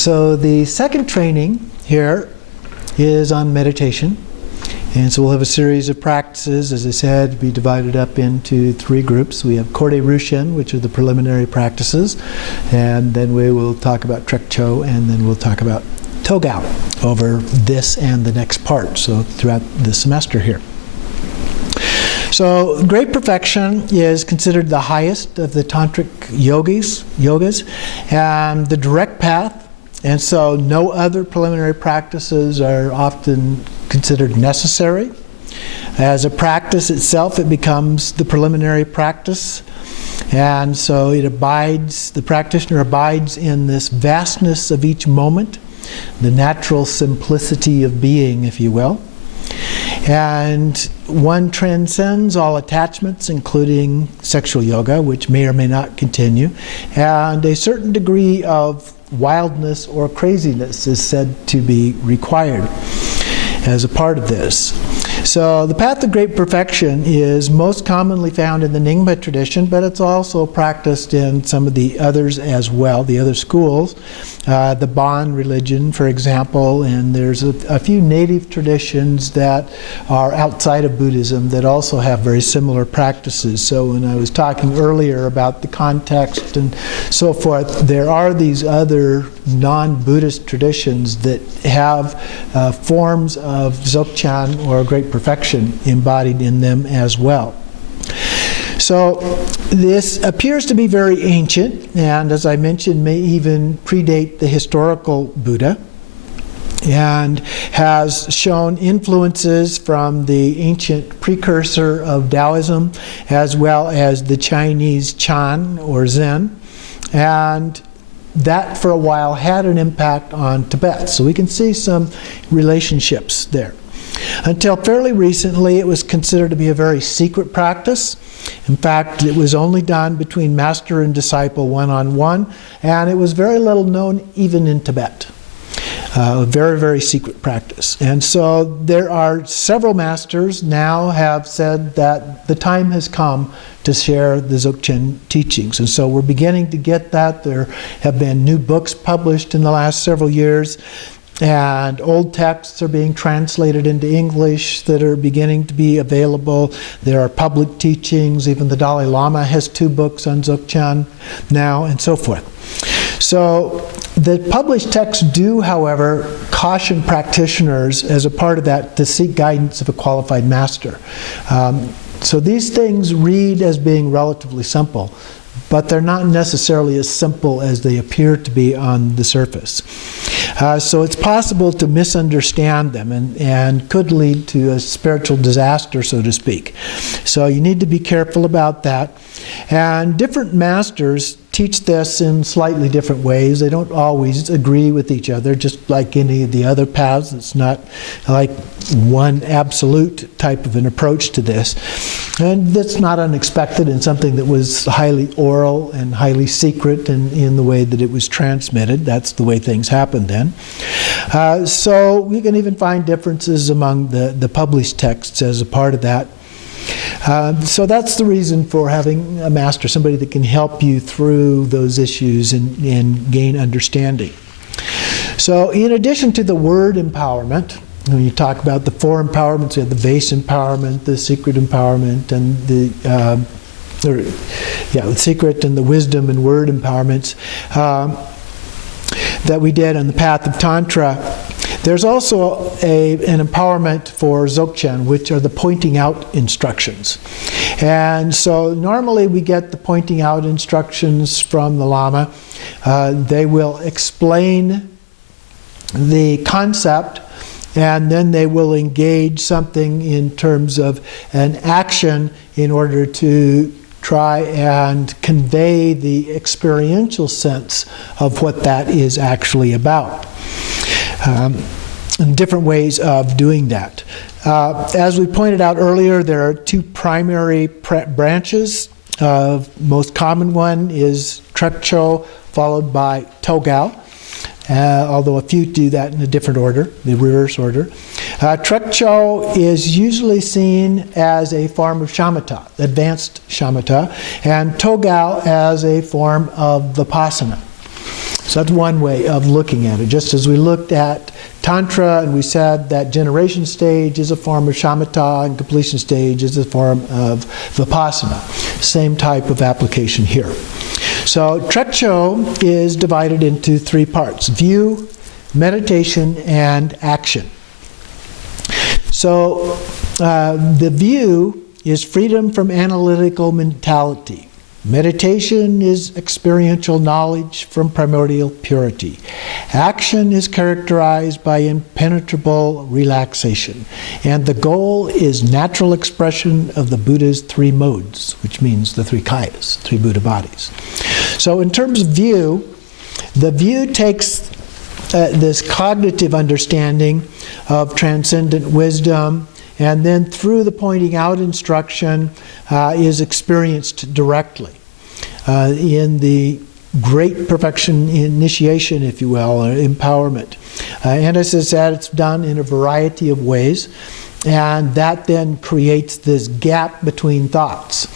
So the second training here is on meditation. And so we'll have a series of practices, as I said, be divided up into 3 groups. We have Khorde Rushen, which are the preliminary practices, and then we will talk about Trekcho, and then we'll talk about Togao over this and the next part, so throughout the semester here. So great perfection is considered the highest of the tantric yogas, and the direct path, and so no other preliminary practices are often considered necessary. As a practice itself, it becomes the preliminary practice, and so the practitioner abides in this vastness of each moment, the natural simplicity of being, if you will. And one transcends all attachments, including sexual yoga, which may or may not continue, and a certain degree of wildness or craziness is said to be required as a part of this. So the path of great perfection is most commonly found in the Nyingma tradition, but it's also practiced in some of the others as well, the other schools. The Bon religion, for example, and there's a few native traditions that are outside of Buddhism that also have very similar practices. So when I was talking earlier about the context and so forth, there are these other non-Buddhist traditions that have forms of Dzogchen or great perfection embodied in them as well. So this appears to be very ancient, and as I mentioned, may even predate the historical Buddha, and has shown influences from the ancient precursor of Taoism, as well as the Chinese Chan or Zen, and that for a while had an impact on Tibet. So we can see some relationships there. Until fairly recently, it was considered to be a very secret practice. In fact, it was only done between master and disciple one-on-one, and it was very little known even in Tibet. A very, very secret practice. And so there are several masters now have said that the time has come to share the Dzogchen teachings. And so we're beginning to get that. There have been new books published in the last several years, and old texts are being translated into English that are beginning to be available. There are public teachings. Even the Dalai Lama has 2 books on Dzogchen now, and so forth. So the published texts do, however, caution practitioners as a part of that to seek guidance of a qualified master. So these things read as being relatively simple, but they're not necessarily as simple as they appear to be on the surface. So it's possible to misunderstand them and could lead to a spiritual disaster, so to speak. So you need to be careful about that. And different masters teach this in slightly different ways. They don't always agree with each other, just like any of the other paths. It's not like one absolute type of an approach to this. And that's not unexpected in something that was highly oral and highly secret in the way that it was transmitted. That's the way things happened then. So we can even find differences among the published texts as a part of that. So that's the reason for having a master, somebody that can help you through those issues and gain understanding. So in addition to the word empowerment, when you talk about the 4 empowerments, you have the base empowerment, the secret empowerment, and the secret and the wisdom and word empowerments that we did on the path of Tantra. There's also an empowerment for Dzogchen, which are the pointing out instructions. And so normally we get the pointing out instructions from the Lama. They will explain the concept, and then they will engage something in terms of an action in order to try and convey the experiential sense of what that is actually about. And different ways of doing that. As we pointed out earlier, there are 2 primary branches. Most common one is Trekcho, followed by Togao, although a few do that in a different order, the reverse order. Trekcho is usually seen as a form of shamatha, advanced shamatha, and Togao as a form of vipassana. So that's one way of looking at it. Just as we looked at Tantra and we said that generation stage is a form of shamatha and completion stage is a form of vipassana. Same type of application here. So Trekcho is divided into three parts: view, meditation, and action. So the view is freedom from analytical mentality. Meditation is experiential knowledge from primordial purity. Action is characterized by impenetrable relaxation. And the goal is natural expression of the Buddha's three modes, which means the three kayas, three Buddha bodies. So in terms of view, the view takes this cognitive understanding of transcendent wisdom, and then through the pointing out instruction is experienced directly in the great perfection initiation, if you will, or empowerment. And as I said, it's done in a variety of ways, and that then creates this gap between thoughts.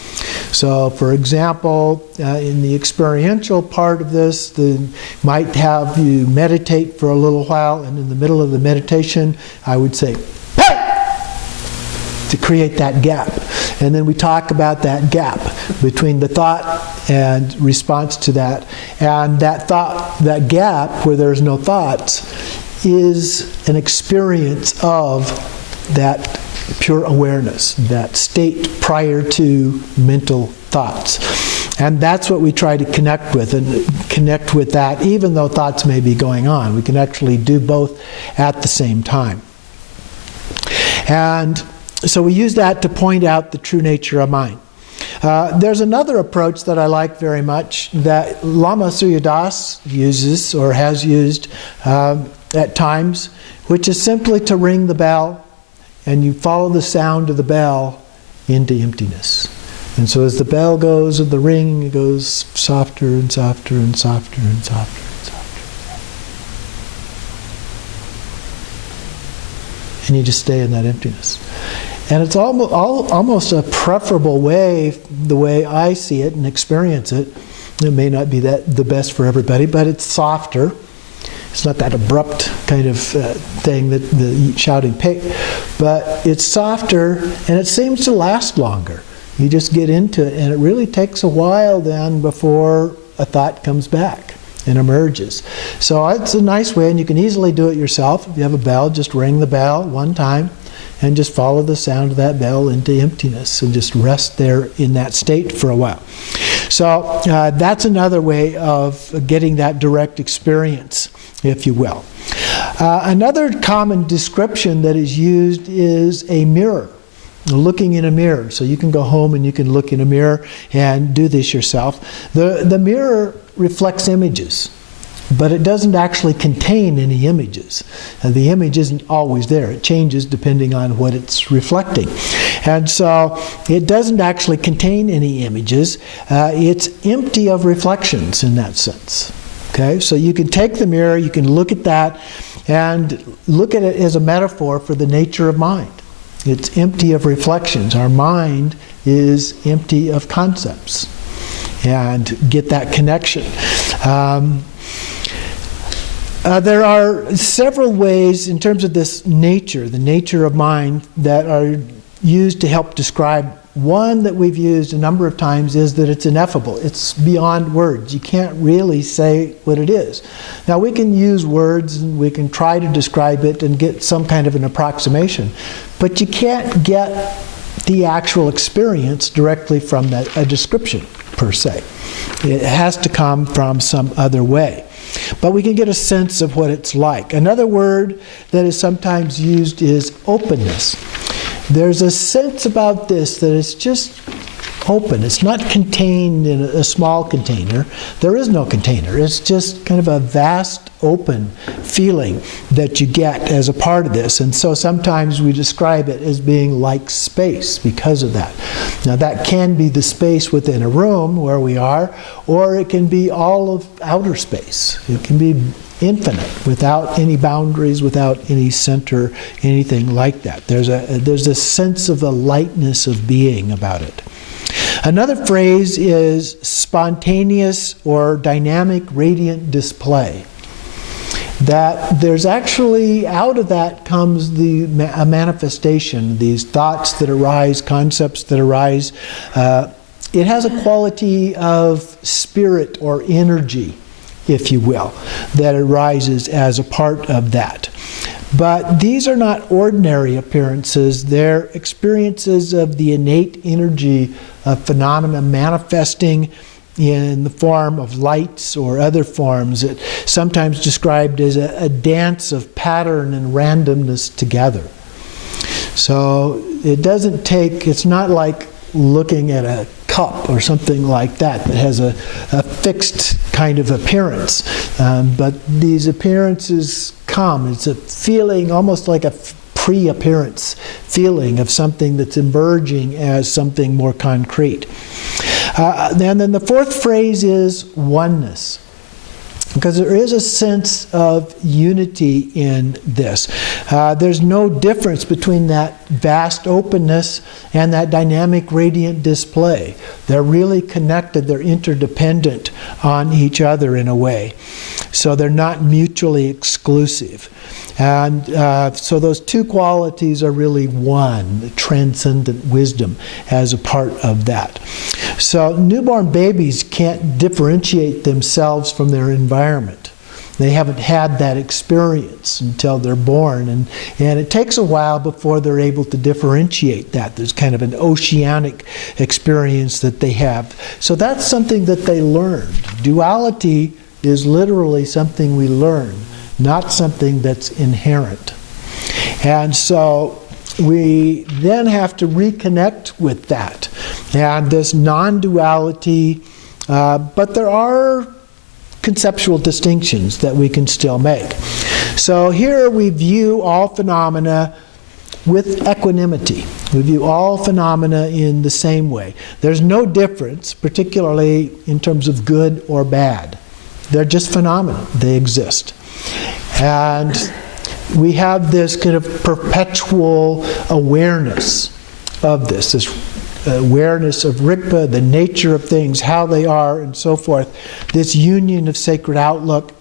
So, for example, in the experiential part of this, they might have you meditate for a little while, and in the middle of the meditation, I would say, to create that gap. And then we talk about that gap between the thought and response to that. And that thought, that gap where there's no thoughts, is an experience of that pure awareness, that state prior to mental thoughts. And that's what we try to connect with, and connect with that even though thoughts may be going on. We can actually do both at the same time. And so we use that to point out the true nature of mind. There's another approach that I like very much that Lama Surya Das uses or has used at times, which is simply to ring the bell, and you follow the sound of the bell into emptiness. And so as the bell goes with the ring, it goes softer and softer and softer and softer and softer. And you just stay in that emptiness. And it's almost a preferable way, the way I see it and experience it. It may not be the best for everybody, but it's softer. It's not that abrupt kind of thing, that the shouting pig, but it's softer and it seems to last longer. You just get into it, and it really takes a while then before a thought comes back and emerges. So it's a nice way, and you can easily do it yourself. If you have a bell, just ring the bell one time and just follow the sound of that bell into emptiness and just rest there in that state for a while. So that's another way of getting that direct experience, if you will. Another common description that is used is a mirror, looking in a mirror. So you can go home and you can look in a mirror and do this yourself. The mirror reflects images, but it doesn't actually contain any images. The image isn't always there. It changes depending on what it's reflecting. And so it doesn't actually contain any images. It's empty of reflections in that sense. Okay, so you can take the mirror, you can look at that, and look at it as a metaphor for the nature of mind. It's empty of reflections. Our mind is empty of concepts. And get that connection. There are several ways in terms of this nature, the nature of mind, that are used to help describe. One that we've used a number of times is that it's ineffable. It's beyond words. You can't really say what it is. Now we can use words and we can try to describe it and get some kind of an approximation, but you can't get the actual experience directly from a description per se. It has to come from some other way. But we can get a sense of what it's like. Another word that is sometimes used is openness. There's a sense about this that it's just open. It's not contained in a small container. There is no container. It's just kind of a vast, open feeling that you get as a part of this. And so sometimes we describe it as being like space because of that. Now that can be the space within a room where we are, or it can be all of outer space. It can be infinite, without any boundaries, without any center, anything like that. There's a sense of the lightness of being about it. Another phrase is spontaneous or dynamic radiant display. That there's actually, out of that comes a manifestation, these thoughts that arise, concepts that arise. It has a quality of spirit or energy, if you will, that arises as a part of that. But these are not ordinary appearances. They're experiences of the innate energy of phenomena manifesting in the form of lights or other forms, sometimes described as a dance of pattern and randomness together. So it's not like looking at a cup or something like that has a fixed kind of appearance. But these appearances come. It's a feeling almost like a pre-appearance feeling of something that's emerging as something more concrete. And then the fourth phrase is oneness. Because there is a sense of unity in this. There's no difference between that vast openness and that dynamic radiant display. They're really connected, they're interdependent on each other in a way. So they're not mutually exclusive. And so those two qualities are really one, the transcendent wisdom as a part of that. So newborn babies can't differentiate themselves from their environment. They haven't had that experience until they're born, and it takes a while before they're able to differentiate that. There's kind of an oceanic experience that they have. So that's something that they learn. Duality is literally something we learn, not something that's inherent. And so we then have to reconnect with that and this non-duality, but there are conceptual distinctions that we can still make. So here we view all phenomena with equanimity. We view all phenomena in the same way. There's no difference, particularly in terms of good or bad. They're just phenomena. They exist. And we have this kind of perpetual awareness of this awareness of Rigpa, the nature of things, how they are, and so forth. This union of sacred outlook,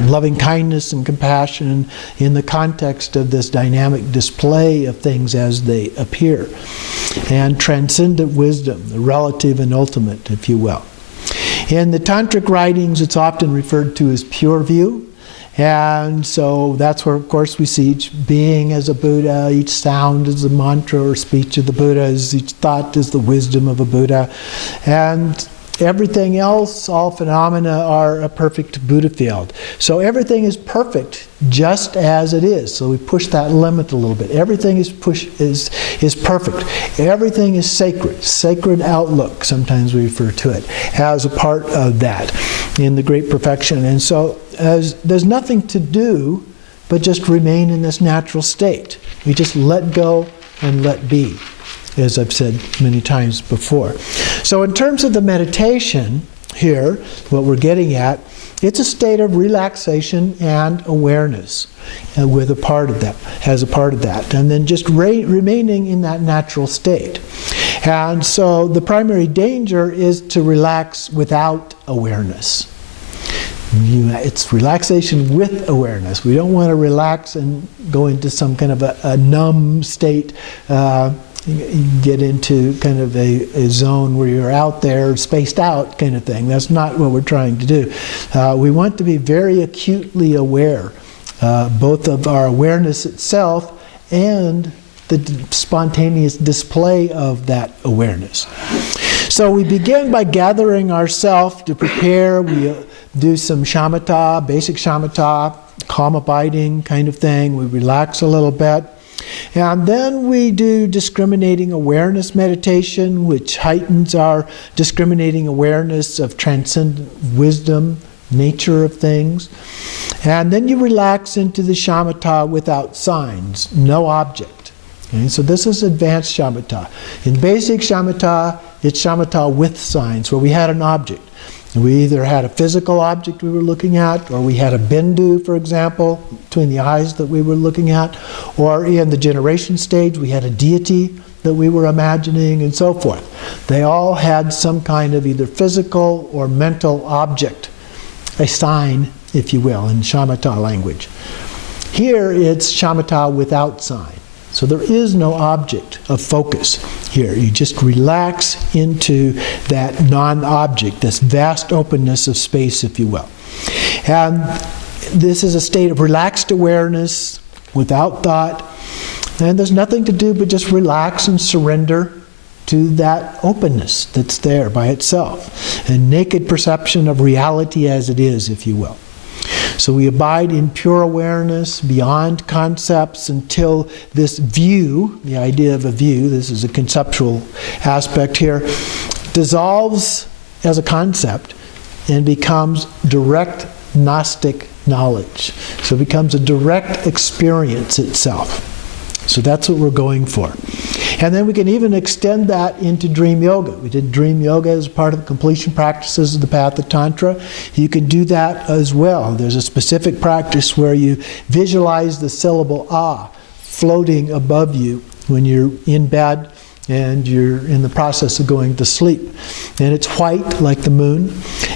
loving kindness and compassion in the context of this dynamic display of things as they appear. And transcendent wisdom, the relative and ultimate, if you will. In the Tantric writings, it's often referred to as pure view. And so that's where, of course, we see each being as a Buddha, each sound is a mantra or speech of the Buddhas, each thought is the wisdom of a Buddha. And everything else, all phenomena, are a perfect Buddha field. So everything is perfect just as it is. So we push that limit a little bit. Everything is perfect. Everything is sacred. Sacred outlook, sometimes we refer to it, as a part of that in the great perfection. And so there's nothing to do but just remain in this natural state. We just let go and let be, as I've said many times before. So in terms of the meditation here, what we're getting at, it's a state of relaxation and awareness with a part of that, as a part of that, and then just remaining in that natural state. And so the primary danger is to relax without awareness. It's relaxation with awareness. We don't want to relax and go into some kind of a numb state, get into kind of a zone where you're out there, spaced out kind of thing. That's not what we're trying to do. We want to be very acutely aware, both of our awareness itself and the spontaneous display of that awareness. So we begin by gathering ourselves to prepare. We do some shamatha, basic shamatha, calm abiding kind of thing. We relax a little bit. And then we do discriminating awareness meditation, which heightens our discriminating awareness of transcendent wisdom, nature of things. And then you relax into the shamatha without signs, no object. Okay, so this is advanced shamatha. In basic shamatha, it's shamatha with signs, where we had an object. We either had a physical object we were looking at, or we had a bindu, for example, between the eyes that we were looking at, or in the generation stage, we had a deity that we were imagining, and so forth. They all had some kind of either physical or mental object, a sign, if you will, in shamatha language. Here it's shamatha without sign. So there is no object of focus here. You just relax into that non-object, this vast openness of space, if you will. And this is a state of relaxed awareness without thought. And there's nothing to do but just relax and surrender to that openness that's there by itself. A naked perception of reality as it is, if you will. So we abide in pure awareness beyond concepts until this view, the idea of a view, this is a conceptual aspect here, dissolves as a concept and becomes direct Gnostic knowledge. So it becomes a direct experience itself. So that's what we're going for. And then we can even extend that into dream yoga. We did dream yoga as part of the completion practices of the path of Tantra. You can do that as well. There's a specific practice where you visualize the syllable ah floating above you when you're in bed and you're in the process of going to sleep. And it's white like the moon,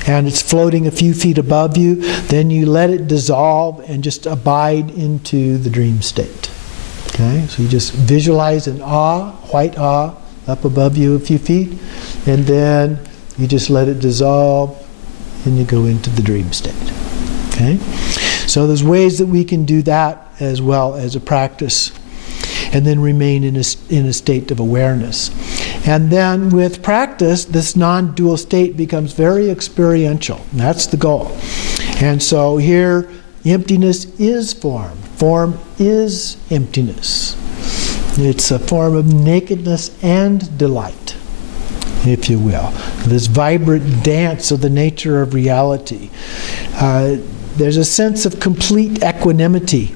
and it's floating a few feet above you. Then you let it dissolve and just abide into the dream state. Okay, so you just visualize an ah, white ah, up above you a few feet, and then you just let it dissolve and you go into the dream state. Okay, so there's ways that we can do that as well as a practice, and then remain in a state of awareness. And then with practice, this non-dual state becomes very experiential. That's the goal. And so here, emptiness is form. Form is emptiness. It's a form of nakedness and delight, if you will. This vibrant dance of the nature of reality. There's a sense of complete equanimity.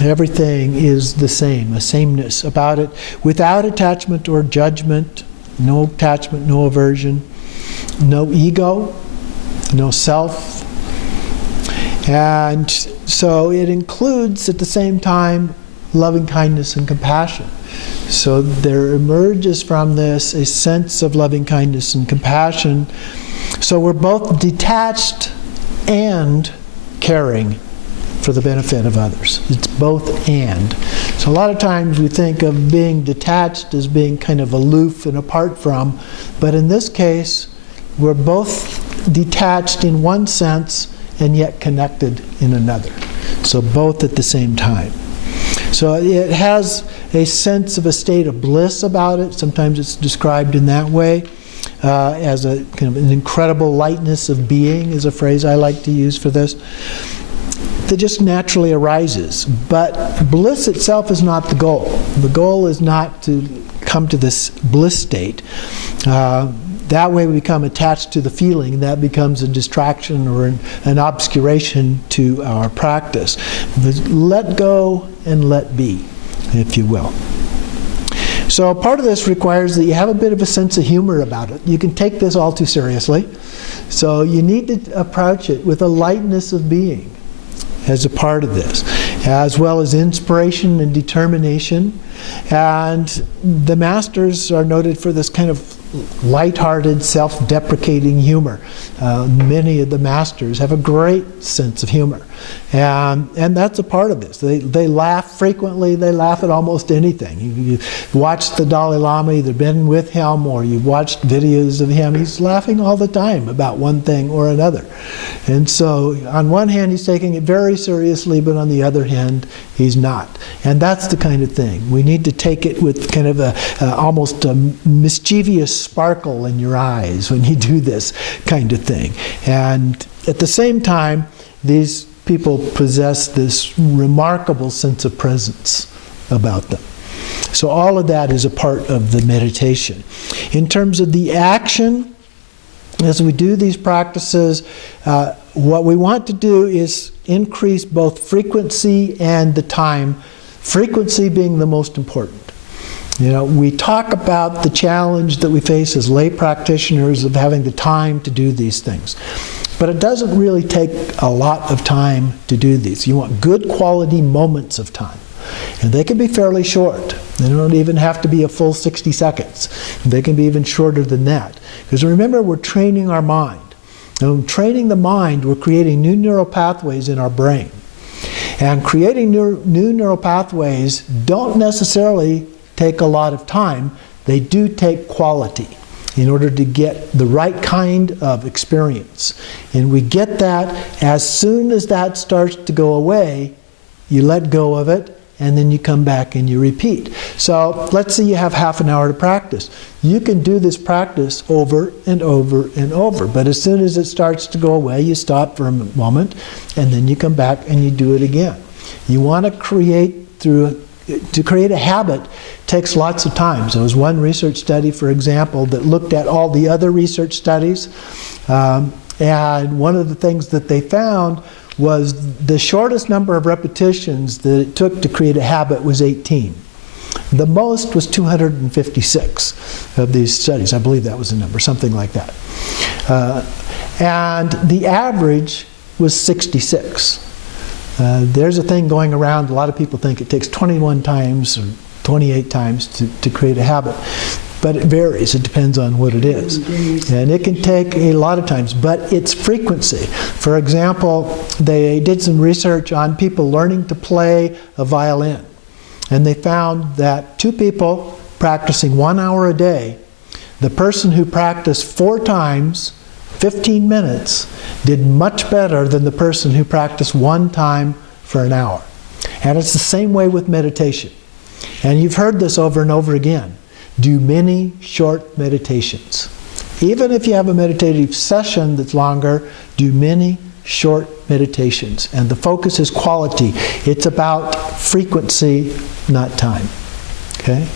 Everything is the same, a sameness about it, without attachment or judgment, no attachment, no aversion, no ego, no self. And so it includes at the same time loving kindness and compassion. So there emerges from this a sense of loving kindness and compassion. So we're both detached and caring for the benefit of others. It's both and. So a lot of times we think of being detached as being kind of aloof and apart from, but in this case, we're both detached in one sense and yet connected in another. So both at the same time. So it has a sense of a state of bliss about it. Sometimes it's described in that way, as a kind of an incredible lightness of being is a phrase I like to use for this, that just naturally arises. But bliss itself is not the goal. The goal is not to come to this bliss state. That way we become attached to the feeling, and that becomes a distraction or an obscuration to our practice. But let go and let be, if you will. So part of this requires that you have a bit of a sense of humor about it. You can take this all too seriously. So you need to approach it with a lightness of being as a part of this, as well as inspiration and determination. And the masters are noted for this kind of lighthearted, self-deprecating humor. Many of the masters have a great sense of humor. And that's a part of this. They laugh frequently. They laugh at almost anything. You watch the Dalai Lama, either been with him or you've watched videos of him. He's laughing all the time about one thing or another. And so on one hand, he's taking it very seriously, but on the other hand, he's not. And that's the kind of thing. We need to take it with kind of almost a mischievous sparkle in your eyes when you do this kind of thing. And at the same time, these people possess this remarkable sense of presence about them. So all of that is a part of the meditation. In terms of the action, as we do these practices, what we want to do is increase both frequency and the time, frequency being the most important. You know, we talk about the challenge that we face as lay practitioners of having the time to do these things. But it doesn't really take a lot of time to do these. You want good quality moments of time. And they can be fairly short. They don't even have to be a full 60 seconds. They can be even shorter than that. Because remember, we're training our mind. And training the mind, we're creating new neural pathways in our brain. And creating new neural pathways don't necessarily take a lot of time. They do take quality in order to get the right kind of experience. And we get that as soon as that starts to go away, you let go of it, and then you come back and you repeat. So let's say you have half an hour to practice. You can do this practice over and over and over. But as soon as it starts to go away, you stop for a moment, and then you come back and you do it again. You want to create a habit takes lots of time. So there was one research study, for example, that looked at all the other research studies. And one of the things that they found was the shortest number of repetitions that it took to create a habit was 18. The most was 256 of these studies. I believe that was the number, something like that. And the average was 66. There's a thing going around, a lot of people think it takes 21 times or 28 times to create a habit. But it varies, it depends on what it is. And it can take a lot of times, but it's frequency. For example, they did some research on people learning to play a violin. And they found that two people practicing 1 hour a day, the person who practiced 4 times, 15 minutes, did much better than the person who practiced 1 time for an hour. And it's the same way with meditation. And you've heard this over and over again. Do many short meditations. Even if you have a meditative session that's longer, do many short meditations. And the focus is quality. It's about frequency, not time. Okay?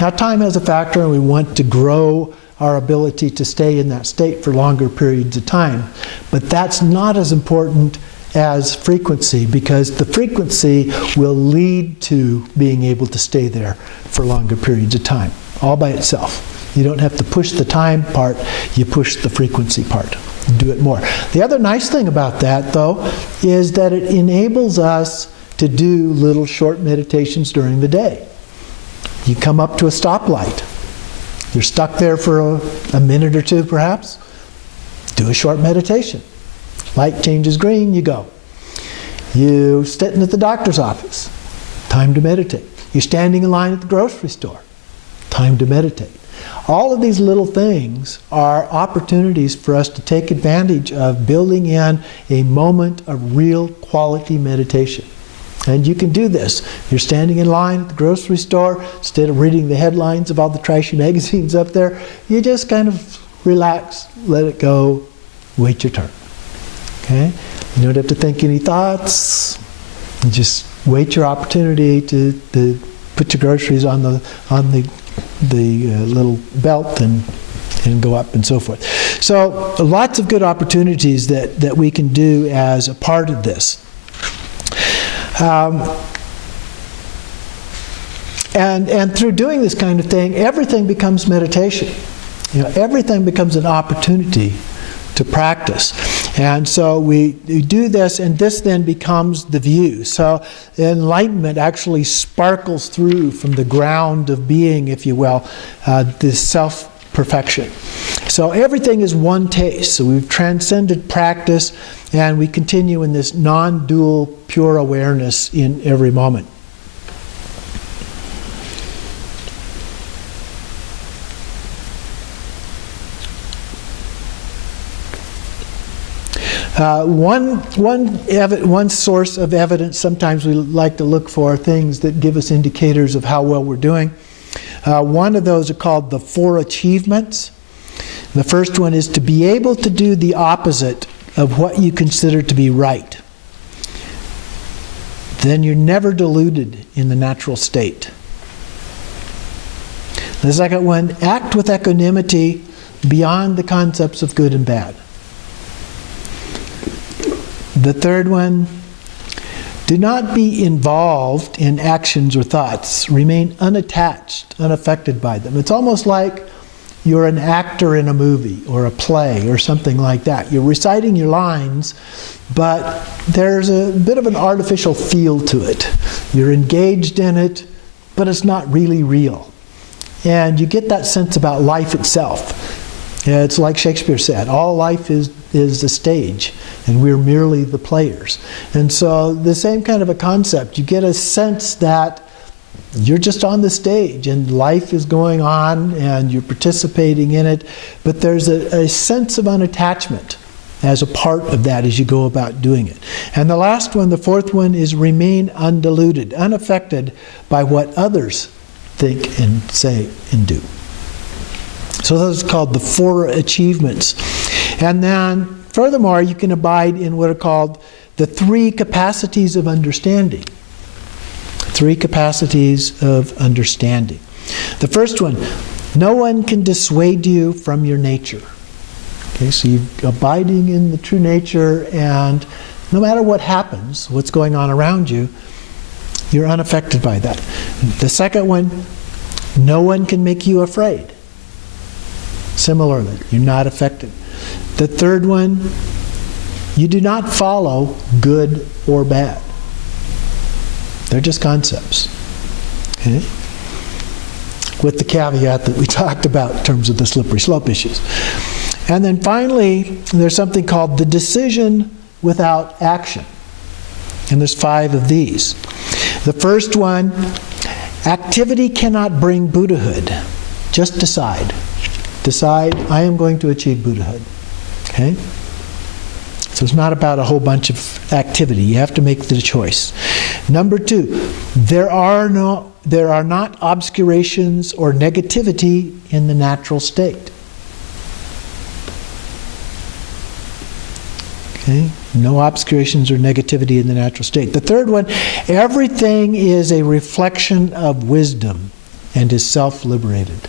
Now, time has a factor, and we want to grow our ability to stay in that state for longer periods of time. But that's not as important as frequency, because the frequency will lead to being able to stay there for longer periods of time, all by itself. You don't have to push the time part, you push the frequency part. Do it more. The other nice thing about that, though, is that it enables us to do little short meditations during the day. You come up to a stoplight. You're stuck there for a minute or two, perhaps. Do a short meditation. Light changes green, you go. You're sitting at the doctor's office. Time to meditate. You're standing in line at the grocery store. Time to meditate. All of these little things are opportunities for us to take advantage of building in a moment of real quality meditation. And you can do this. You're standing in line at the grocery store, instead of reading the headlines of all the trashy magazines up there, you just kind of relax, let it go, wait your turn. Okay? You don't have to think any thoughts. You just wait your opportunity to put your groceries on the little belt and go up and so forth. So lots of good opportunities that we can do as a part of this. And through doing this kind of thing, everything becomes meditation. You know, everything becomes an opportunity to practice. And so we do this, and this then becomes the view. So enlightenment actually sparkles through from the ground of being, if you will, this self-perfection. So everything is one taste. So we've transcended practice, and we continue in this non-dual pure awareness in every moment. One source of evidence, sometimes we like to look for things that give us indicators of how well we're doing. One of those are called the 4 achievements. The first one is to be able to do the opposite of what you consider to be right. Then you're never deluded in the natural state. The second one, act with equanimity beyond the concepts of good and bad. The third one, do not be involved in actions or thoughts. Remain unattached, unaffected by them. It's almost like you're an actor in a movie or a play or something like that. You're reciting your lines, but there's a bit of an artificial feel to it. You're engaged in it, but it's not really real. And you get that sense about life itself. It's like Shakespeare said, all life is a stage, and we're merely the players. And so the same kind of a concept. You get a sense that you're just on the stage, and life is going on, and you're participating in it, but there's a sense of unattachment as a part of that as you go about doing it. And the last one, the fourth one, is remain undiluted, unaffected by what others think and say and do. So those are called the 4 achievements. And then, furthermore, you can abide in what are called the 3 capacities of understanding. 3 capacities of understanding. The first one, no one can dissuade you from your nature. Okay, so you're abiding in the true nature, and no matter what happens, what's going on around you, you're unaffected by that. The second one, no one can make you afraid. Similarly, you're not affected. The third one, you do not follow good or bad. They're just concepts. Okay? With the caveat that we talked about in terms of the slippery slope issues. And then finally, there's something called the decision without action. And there's 5 of these. The first one, activity cannot bring Buddhahood. Just decide. Decide, I am going to achieve Buddhahood. Okay? So it's not about a whole bunch of activity. You have to make the choice. Number 2, there are not obscurations or negativity in the natural state. Okay? No obscurations or negativity in the natural state. The third one, everything is a reflection of wisdom and is self-liberated.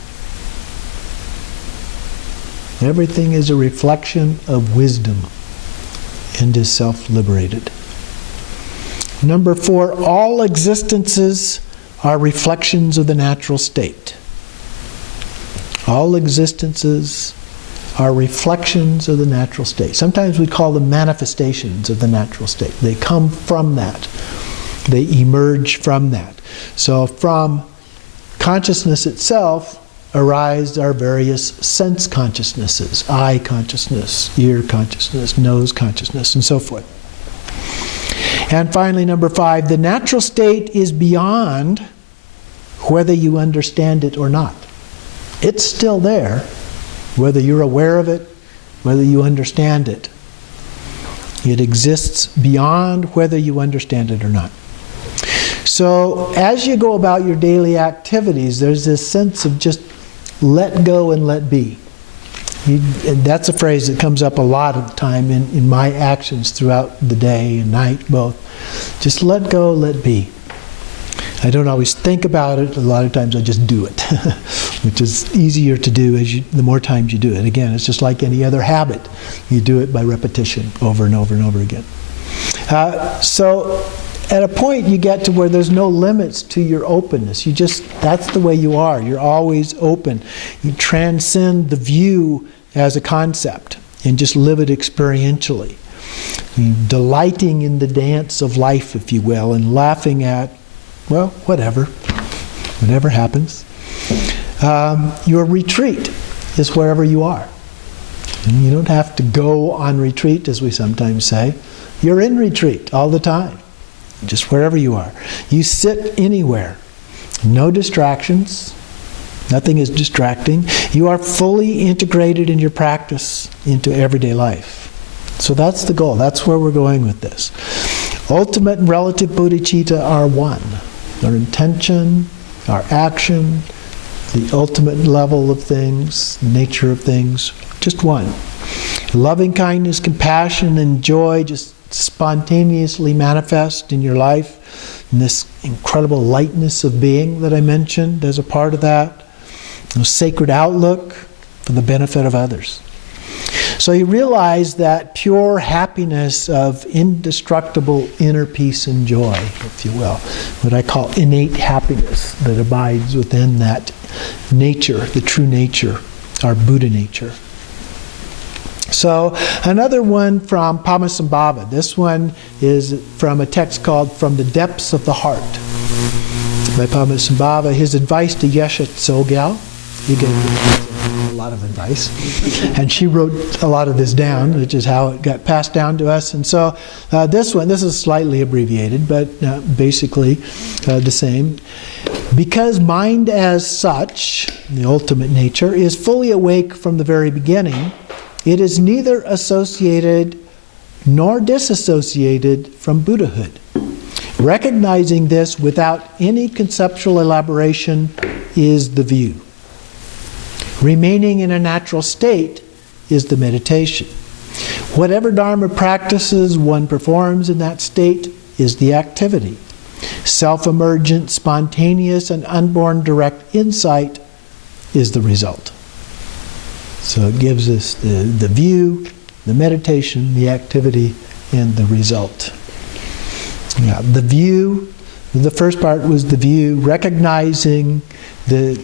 Everything is a reflection of wisdom and is self-liberated. Number 4, all existences are reflections of the natural state. All existences are reflections of the natural state. Sometimes we call them manifestations of the natural state. They come from that. They emerge from that. So from consciousness itself arise our various sense consciousnesses, eye consciousness, ear consciousness, nose consciousness, and so forth. And finally, number 5, the natural state is beyond whether you understand it or not. It's still there, whether you're aware of it, whether you understand it. It exists beyond whether you understand it or not. So as you go about your daily activities, there's this sense of just let go and let be. And that's a phrase that comes up a lot of the time in my actions throughout the day and night both. Just let go, let be. I don't always think about it. A lot of times I just do it, which is easier to do the more times you do it. Again, it's just like any other habit. You do it by repetition over and over and over again. So at a point you get to where there's no limits to your openness. That's the way you are. You're always open. You transcend the view as a concept and just live it experientially. Delighting in the dance of life, if you will, and laughing at, well, whatever happens. Your retreat is wherever you are. And you don't have to go on retreat, as we sometimes say. You're in retreat all the time. Just wherever you are. You sit anywhere. No distractions. Nothing is distracting. You are fully integrated in your practice into everyday life. So that's the goal. That's where we're going with this. Ultimate and relative bodhicitta are one. Our intention, our action, the ultimate level of things, nature of things, just one. Loving kindness, compassion, and joy just spontaneously manifest in your life, and this incredible lightness of being that I mentioned as a part of that, a sacred outlook for the benefit of others. So you realize that pure happiness of indestructible inner peace and joy, if you will, what I call innate happiness that abides within that nature, the true nature, our Buddha nature. So another one from Padmasambhava. This one is from a text called From the Depths of the Heart. by Padmasambhava. His advice to Yeshe Tsogyal, he gave a lot of advice, and she wrote a lot of this down, which is how it got passed down to us. And so this is slightly abbreviated, but basically the same. Because mind as such, the ultimate nature, is fully awake from the very beginning, it is neither associated nor disassociated from Buddhahood. Recognizing this without any conceptual elaboration is the view. Remaining in a natural state is the meditation. Whatever Dharma practices one performs in that state is the activity. Self-emergent, spontaneous, and unborn direct insight is the result. So it gives us the view, the meditation, the activity, and the result. Yeah, the view, the first part was the view, recognizing I'll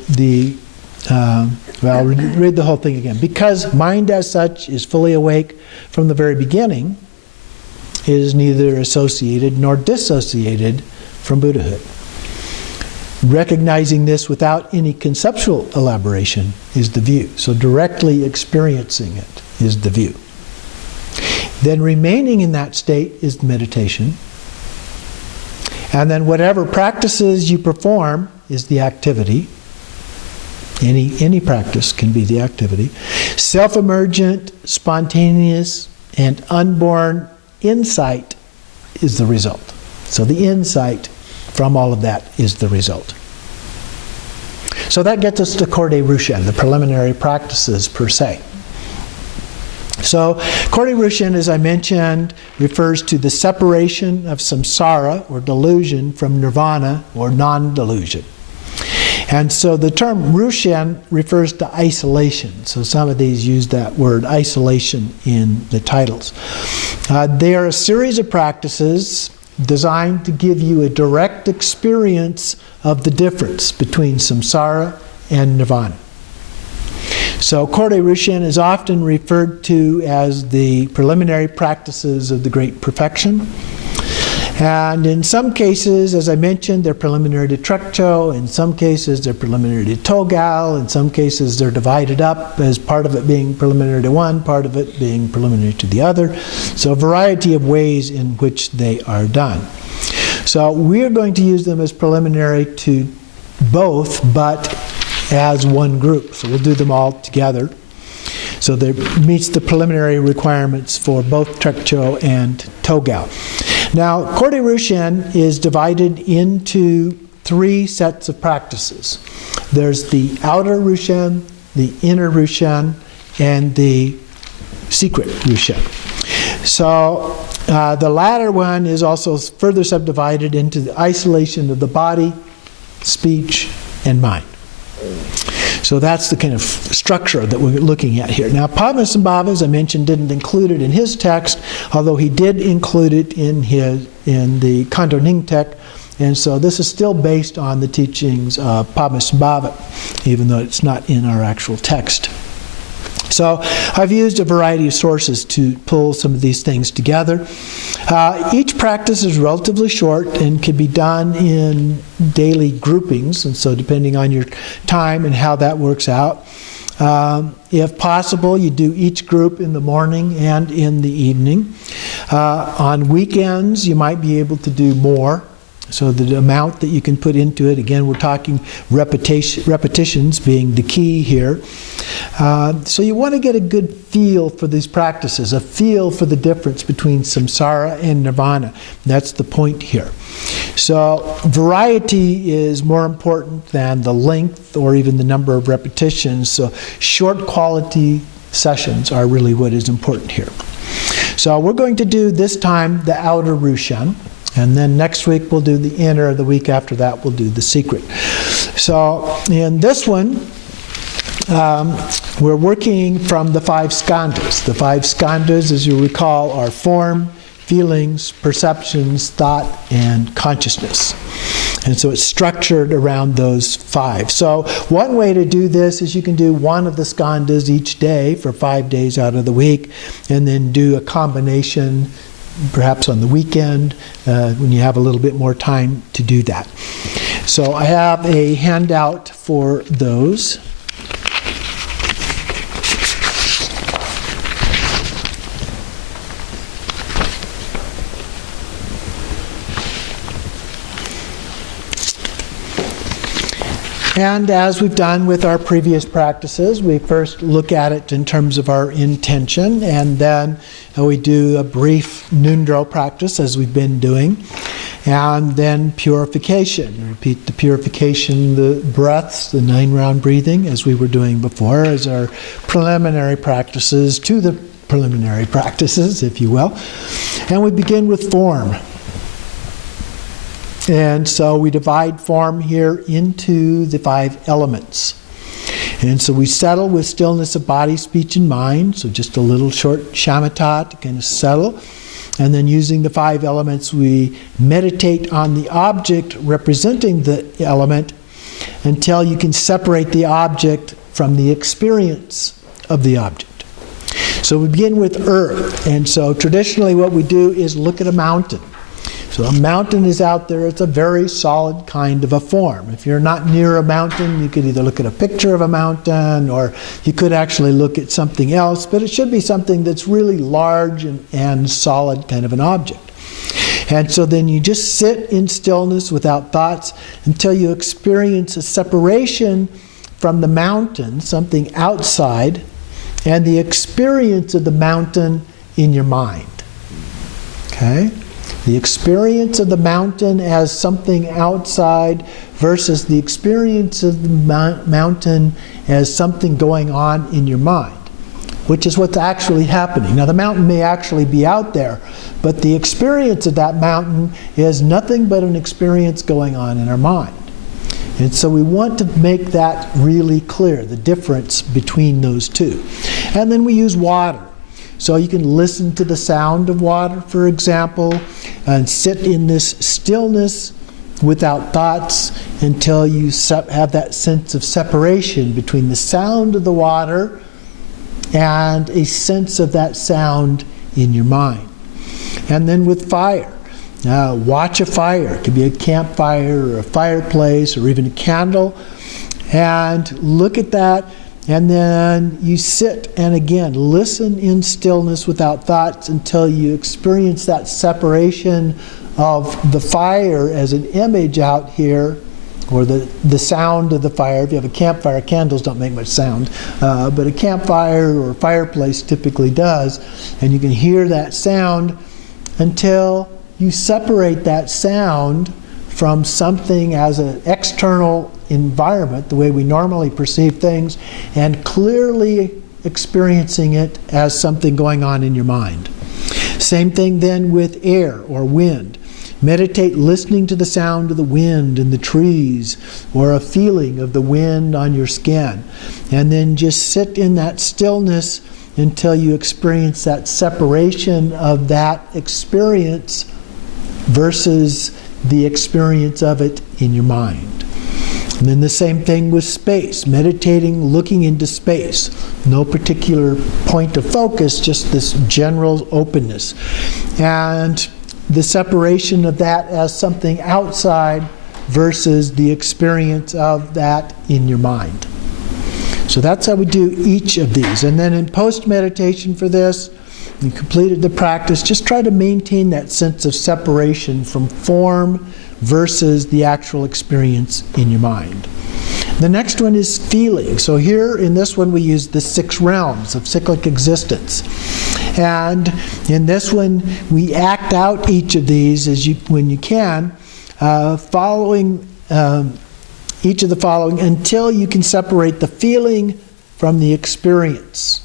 read the whole thing again. Because mind as such is fully awake from the very beginning, it is neither associated nor dissociated from Buddhahood. Recognizing this without any conceptual elaboration is the view. So directly experiencing it is the view. Then remaining in that state is the meditation. And then whatever practices you perform is the activity. Any practice can be the activity. Self-emergent, spontaneous, and unborn insight is the result. So the insight from all of that is the result. So that gets us to Khorde Rushen, the preliminary practices per se. So Khorde Rushen, as I mentioned, refers to the separation of samsara or delusion from nirvana or non-delusion. And so the term Rushen refers to isolation. So some of these use that word isolation in the titles. They are a series of practices designed to give you a direct experience of the difference between samsara and nirvana. So Khorde Rushen is often referred to as the preliminary practices of the Great Perfection. And in some cases, as I mentioned, they're preliminary to Trekcho. In some cases, they're preliminary to Togal. In some cases, they're divided up as part of it being preliminary to one, part of it being preliminary to the other. So a variety of ways in which they are done. So we're going to use them as preliminary to both, but as one group. So we'll do them all together. So they meets the preliminary requirements for both Trekcho and Togal. Now, Khorde Rushen is divided into three sets of practices. There's the outer Rushen, the inner Rushen, and the secret Rushen. So the latter one is also further subdivided into the isolation of the body, speech, and mind. So that's the kind of structure that we're looking at here. Now, Padmasambhava, as I mentioned, didn't include it in his text, although he did include it in the Kanto Nyingtek, and so this is still based on the teachings of Padmasambhava, even though it's not in our actual text. So I've used a variety of sources to pull some of these things together. Each practice is relatively short and can be done in daily groupings, and so depending on your time and how that works out. If possible, you do each group in the morning and in the evening. On weekends, you might be able to do more. So the amount that you can put into it, again, we're talking repetitions being the key here. So you want to get a good feel for these practices, a feel for the difference between samsara and nirvana. That's the point here. So variety is more important than the length or even the number of repetitions. So short quality sessions are really what is important here. So we're going to do this time the outer Rushen. And then next week we'll do the inner, the week after that we'll do the secret. So in this one, we're working from the 5 skandhas. The 5 skandhas, as you recall, are form, feelings, perceptions, thought, and consciousness. And so it's structured around those 5. So one way to do this is you can do one of the skandhas each day for 5 days out of the week, and then do a combination perhaps on the weekend when you have a little bit more time to do that. So I have a handout for those. And as we've done with our previous practices, we first look at it in terms of our intention, and then we do a brief noon drill practice as we've been doing, and then purification. Repeat the purification, the breaths, the 9-round breathing, as we were doing before, as our preliminary practices to the preliminary practices, if you will. And we begin with form. And so we divide form here into the 5 elements. And so we settle with stillness of body, speech, and mind. So just a little short shamatha to kind of settle. And then using the 5 elements, we meditate on the object representing the element until you can separate the object from the experience of the object. So we begin with earth. And so traditionally what we do is look at a mountain. So a mountain is out there. It's a very solid kind of a form. If you're not near a mountain, you could either look at a picture of a mountain, or you could actually look at something else, but it should be something that's really large and solid kind of an object. And so then you just sit in stillness without thoughts until you experience a separation from the mountain, something outside, and the experience of the mountain in your mind. Okay? The experience of the mountain as something outside versus the experience of the mountain as something going on in your mind, which is what's actually happening. Now, the mountain may actually be out there, but the experience of that mountain is nothing but an experience going on in our mind. And so we want to make that really clear, the difference between those two. And then we use water. So you can listen to the sound of water, for example, and sit in this stillness without thoughts until you have that sense of separation between the sound of the water and a sense of that sound in your mind. And then with fire. Watch a fire. It could be a campfire or a fireplace or even a candle. And look at that. And then you sit and again listen in stillness without thoughts until you experience that separation of the fire as an image out here, or the sound of the fire. If you have a campfire, candles don't make much sound, but a campfire or a fireplace typically does, and you can hear that sound until you separate that sound from something as an external environment, the way we normally perceive things, and clearly experiencing it as something going on in your mind. Same thing then with air or wind. Meditate listening to the sound of the wind in the trees, or a feeling of the wind on your skin. And then just sit in that stillness until you experience that separation of that experience versus the experience of it in your mind. And then the same thing with space. Meditating, looking into space. No particular point of focus, just this general openness. And the separation of that as something outside versus the experience of that in your mind. So that's how we do each of these. And then in post-meditation for this, you completed the practice, just try to maintain that sense of separation from form versus the actual experience in your mind. The next one is feeling. So here in this one we use the 6 realms of cyclic existence. And in this one we act out each of these when you can, following each of the following until you can separate the feeling from the experience.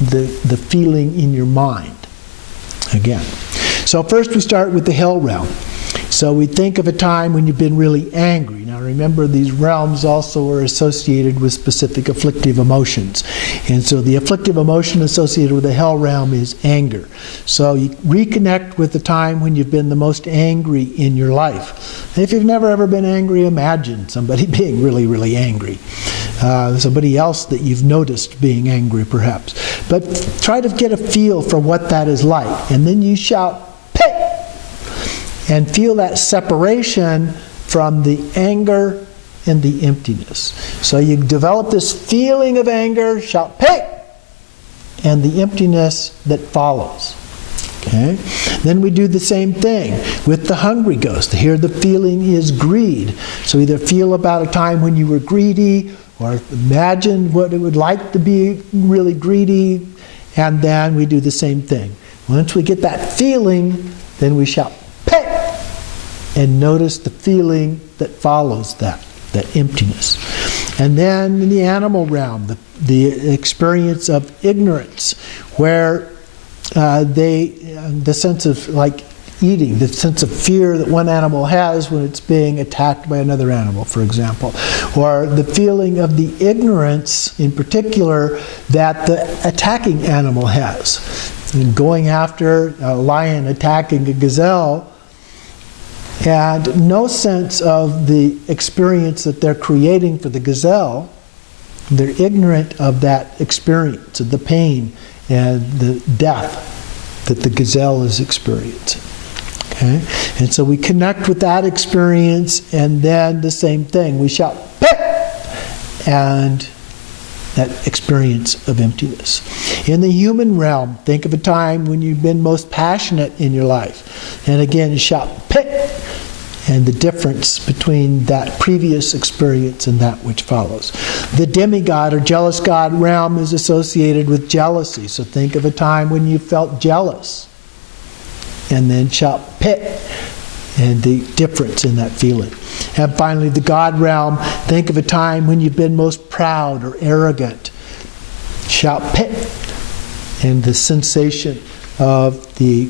The feeling in your mind. Again. So first we start with the hell realm. So we think of a time when you've been really angry. Now remember, these realms also are associated with specific afflictive emotions. And so the afflictive emotion associated with the hell realm is anger. So you reconnect with the time when you've been the most angry in your life. And if you've never ever been angry, imagine somebody being really, really angry. Somebody else that you've noticed being angry perhaps. But try to get a feel for what that is like. And then you shout, "Pay!" and feel that separation from the anger and the emptiness. So you develop this feeling of anger, shout, "Hey!" and the emptiness that follows. Okay? Then we do the same thing with the hungry ghost. Here the feeling is greed. So either feel about a time when you were greedy, or imagine what it would like to be really greedy, and then we do the same thing. Once we get that feeling, then we shout, "Peh!" and notice the feeling that follows that emptiness. And then in the animal realm, the experience of ignorance, where the sense of like eating, the sense of fear that one animal has when it's being attacked by another animal, for example, or the feeling of the ignorance in particular that the attacking animal has. And going after a lion attacking a gazelle, and no sense of the experience that they're creating for the gazelle. They're ignorant of that experience, of the pain and the death that the gazelle is experiencing. Okay? And so we connect with that experience, and then the same thing. We shout, "Peh!" and that experience of emptiness. In the human realm, think of a time when you've been most passionate in your life. And again, shout, "Peh!" and the difference between that previous experience and that which follows. The demigod or jealous god realm is associated with jealousy. So think of a time when you felt jealous. And then shout, "Peh!" and the difference in that feeling. And finally, the God realm, think of a time when you've been most proud or arrogant. Shout, "Peh!" and the sensation of the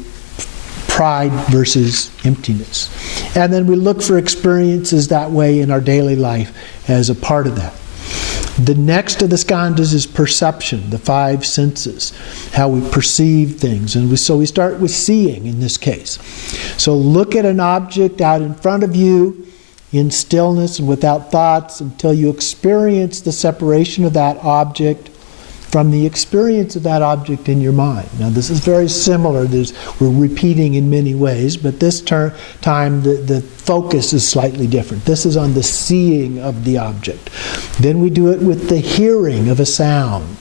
pride versus emptiness. And then we look for experiences that way in our daily life as a part of that. The next of the skandhas is perception, the five senses, how we perceive things. And so we start with seeing in this case. So look at an object out in front of you in stillness and without thoughts until you experience the separation of that object from the experience of that object in your mind. Now this is very similar. We're repeating in many ways, but this time the focus is slightly different. This is on the seeing of the object. Then we do it with the hearing of a sound.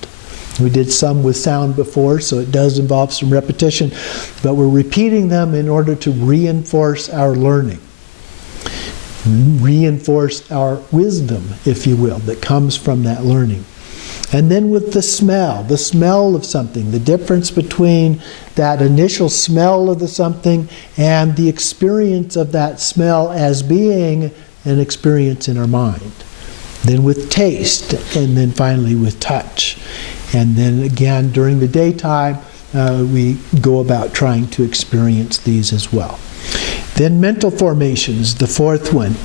We did some with sound before, so it does involve some repetition, but we're repeating them in order to reinforce our learning. Reinforce our wisdom, if you will, that comes from that learning. And then with the smell of something, the difference between that initial smell of the something and the experience of that smell as being an experience in our mind. Then with taste, and then finally with touch. And then again, during the daytime, we go about trying to experience these as well. Then mental formations, the fourth one.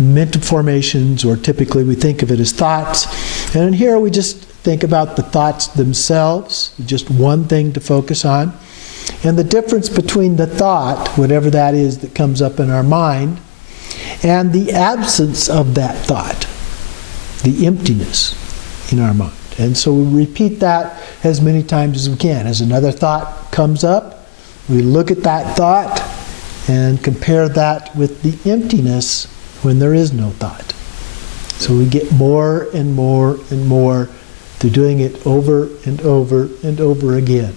Mental formations, or typically we think of it as thoughts. And here we just think about the thoughts themselves, just one thing to focus on. And the difference between the thought, whatever that is that comes up in our mind, and the absence of that thought, the emptiness in our mind. And so we repeat that as many times as we can. As another thought comes up, we look at that thought and compare that with the emptiness when there is no thought. So we get more and more and more through doing it over and over and over again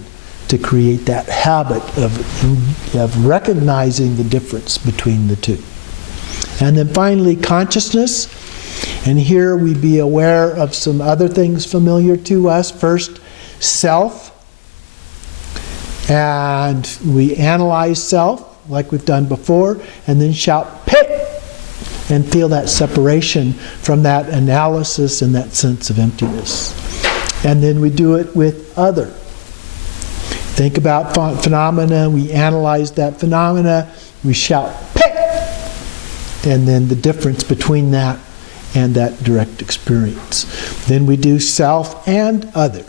to create that habit of recognizing the difference between the two. And then finally, consciousness. And here we be aware of some other things familiar to us. First, self. And we analyze self like we've done before, and then shout, "Peh!" and feel that separation from that analysis and that sense of emptiness. And then we do it with other. Think about phenomena, we analyze that phenomena, we shout, "Peh!" and then the difference between that and that direct experience. Then we do self and other.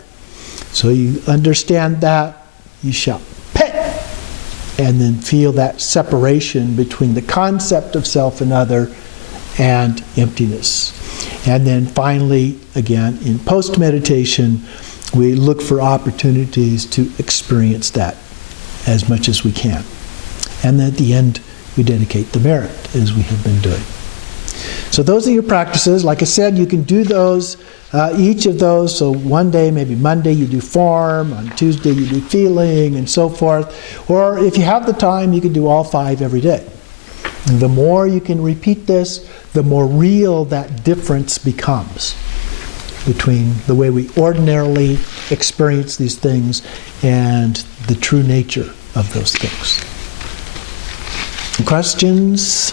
So you understand that, you shout, "Peh!" and then feel that separation between the concept of self and other and emptiness. And then finally, again, in post-meditation, we look for opportunities to experience that as much as we can. And at the end, we dedicate the merit, as we have been doing. So those are your practices. Like I said, you can do those, each of those. So one day, maybe Monday, you do form. On Tuesday, you do feeling, and so forth. Or if you have the time, you can do all 5 every day. And the more you can repeat this, the more real that difference becomes between the way we ordinarily experience these things and the true nature of those things. Questions?